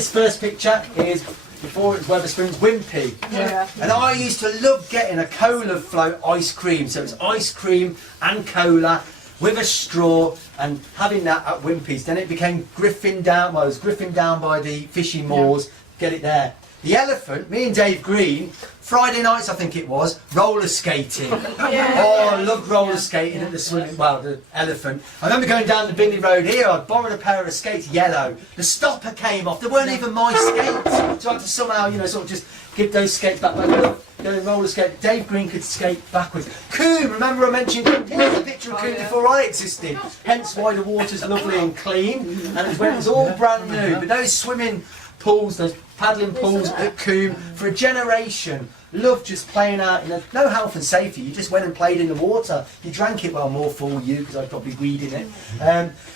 this first picture is before it was Wetherspoon's Wimpy. Yeah. And I used to love getting a cola float ice cream. So it was ice cream and cola with a straw and having that at Wimpy's. Then it became Griffin Down. Well, it was Griffin Down by the fishing moors. Get it there. The Elephant, me and Dave Green, Friday nights I think it was, roller skating. Oh, I loved roller skating at the swimming, well, the Elephant. I remember going down the Bingley Road here, I'd borrowed a pair of skates, yellow. The stopper came off, they weren't even my skates. So I had to somehow, you know, sort of just give those skates back. Going roller skate. Dave Green could skate backwards. Coombe, remember I mentioned Coombe? Here's a picture of Coombe before I existed. Hence why the water's lovely and clean. And it was when it was all brand new. But those swimming pools, those paddling pools at Coombe, for a generation, loved just playing out. No health and safety, you just went and played in the water. You drank it, well, more for you, because I'd probably weed in it.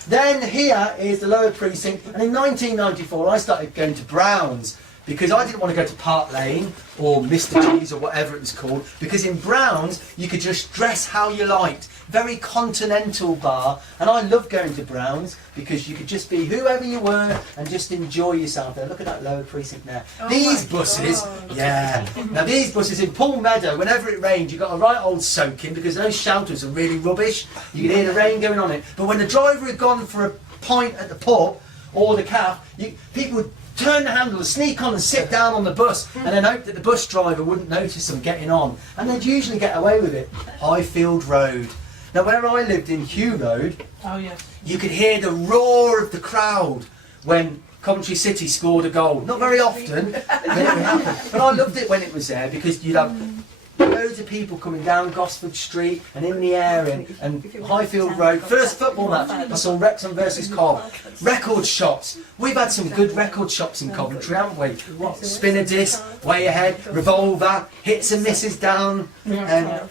Then here is the lower precinct, and in 1994 I started going to Brown's, because I didn't want to go to Park Lane or Mr. G's or whatever it was called, because in Brown's you could just dress how you liked. Very continental bar, and I loved going to Brown's because you could just be whoever you were and just enjoy yourself there. Look at that lower precinct there. These buses, yeah. Now these buses in Poole Meadow, whenever it rained, you got a right old soaking because those shelters are really rubbish. You could hear the rain going on it. But when the driver had gone for a pint at the pub or the calf, people would turn the handle, sneak on and sit down on the bus and then hope that the bus driver wouldn't notice them getting on. And they'd usually get away with it. Highfield Road. Now where I lived in Hugh Road, you could hear the roar of the crowd when Coventry City scored a goal. Not very often, but it would happen. But I loved it when it was there because you'd have loads of people coming down Gosford Street and in the area and Highfield Road. First football match, I saw Wrexham versus Cov. Record shops. We've had some good record shops in Coventry, haven't we? Spinner Disc, Way Ahead, Revolver, Hits and Misses down. And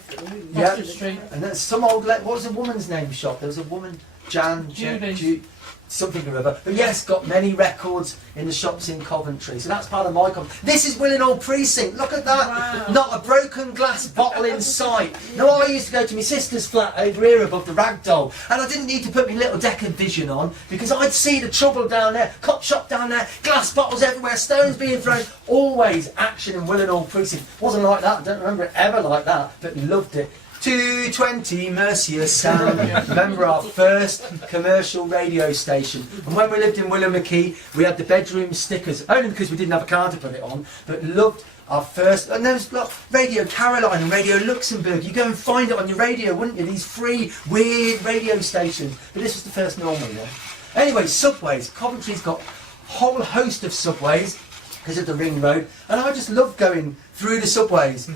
then some old, what was a woman's name shop? There was a woman, Judy. Something or other. But yes, got many records in the shops in Coventry. So that's part of my This is Willenhall Precinct. Look at that. Wow. Not a broken glass bottle in sight. No, I used to go to my sister's flat over here above the Ragdoll, and I didn't need to put my little Deccan vision on because I'd see the trouble down there, cop shop down there, glass bottles everywhere, stones being thrown. Always action in Willenhall Precinct. Wasn't like that. I don't remember it ever like that, but loved it. 220 Mercia Sound. Remember our first commercial radio station. And when we lived in William-McKee, we had the bedroom stickers, only because we didn't have a car to put it on, but loved our first. And there was like Radio Caroline and Radio Luxembourg. You go and find it on your radio, wouldn't you? These free, weird radio stations. But this was the first normal one. Anyway, subways. Coventry's got a whole host of subways because of the Ring Road. And I just love going through the subways.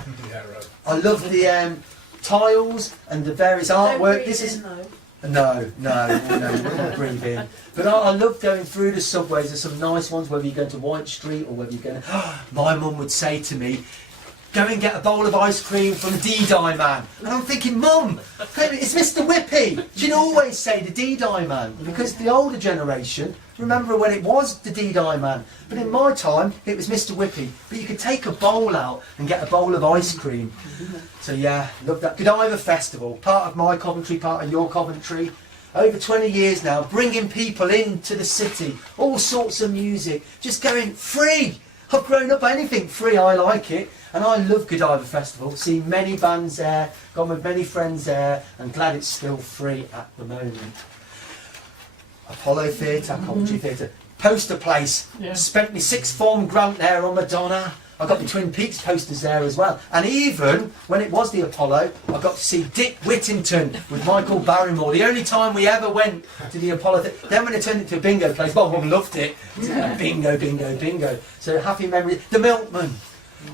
I love the tiles and the various artwork. This is no, you wouldn't breathe in. But I love going through the subways. There's some nice ones, whether you're going to White Street or whether you're going to. My mum would say to me, go and get a bowl of ice cream from the D-Dye man. And I'm thinking, Mum, it's Mr. Whippy. She'd always say the D-Dye man because the older generation remember when it was the D-Dye man. But in my time, it was Mr. Whippy. But you could take a bowl out and get a bowl of ice cream. So yeah, love that. Godiva Festival, part of my Coventry, part of your Coventry. Over 20 years now, bringing people into the city, all sorts of music, just going free. I've grown up anything free, I like it. And I love Godiva Festival, seen many bands there, gone with many friends there, and glad it's still free at the moment. Apollo Theatre, Coventry Theatre, Poster Place, spent my sixth form grant there on Madonna. I got the Twin Peaks posters there as well. And even when it was the Apollo, I got to see Dick Whittington with Michael Barrymore. The only time we ever went to the Apollo. Then when it turned into a bingo place, my mum loved it. Bingo, bingo, bingo. So happy memories. The Milkman.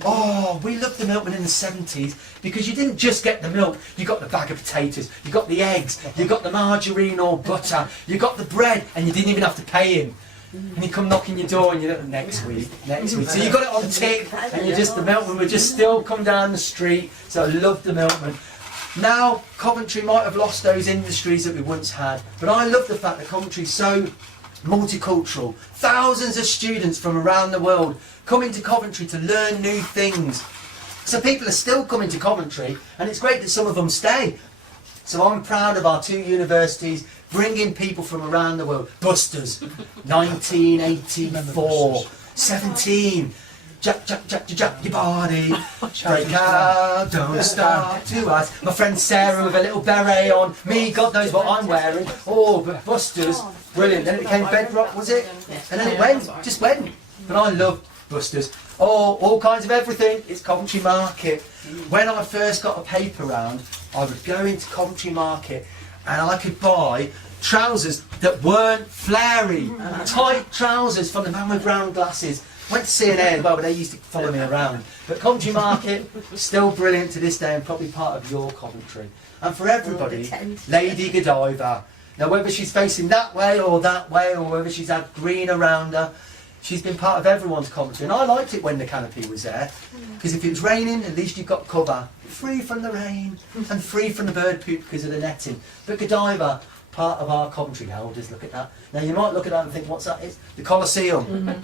Oh, we loved the Milkman in the 70s because you didn't just get the milk, you got the bag of potatoes, you got the eggs, you got the margarine or butter, you got the bread, and you didn't even have to pay him. And he'd come knocking your door and you're like, next week. So you got it on tick, and the Milkman would just still come down the street. So I loved the Milkman. Now, Coventry might have lost those industries that we once had, but I love the fact that Coventry's so multicultural. Thousands of students from around the world coming to Coventry to learn new things. So people are still coming to Coventry, and it's great that some of them stay. So I'm proud of our two universities bringing people from around the world. Busters, 1984, 17. Jack, your body, break out, don't stop to us. My friend Sarah with a little beret on, me, God knows what I'm wearing. Oh, but Busters, brilliant. Then it became Bedrock, was it? And then it just went. But I love Busters. Oh, all kinds of everything. It's Coventry Market. When I first got a paper round, I would go into Coventry Market and I could buy trousers that weren't flary, tight trousers from the man with round glasses. Went to CNN, well, they used to follow me around. But Coventry Market, still brilliant to this day and probably part of your Coventry. And for everybody, Lady Godiva. Now, whether she's facing that way, or whether she's had green around her, she's been part of everyone's Coventry. And I liked it when the canopy was there, because if it was raining, at least you've got cover. Free from the rain, and free from the bird poop because of the netting. But Godiva, part of our Coventry elders, look at that. Now, you might look at that and think, what's that? It's the Colosseum.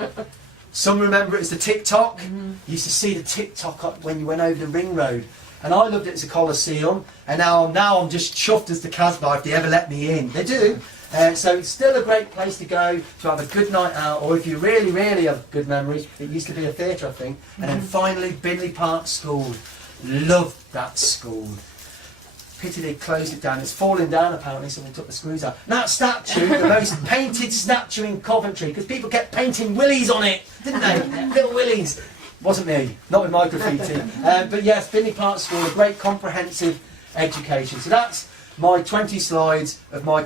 Some remember it as the TikTok. You used to see the TikTok up when you went over the ring road. And I loved it as a Colosseum. And now I'm just chuffed as the Casbah if they ever let me in. They do. So it's still a great place to go to have a good night out. Or if you really, really have good memories, it used to be a theatre, I think. And then finally, Binley Park School. Loved that school. Pity they closed it down. It's falling down apparently, so they took the screws out. That statue, the most painted statue in Coventry, because people kept painting willies on it, didn't they? Little willies. Wasn't me, not with my graffiti. But yes, Binley Park School, a great comprehensive education. So that's my 20 slides of my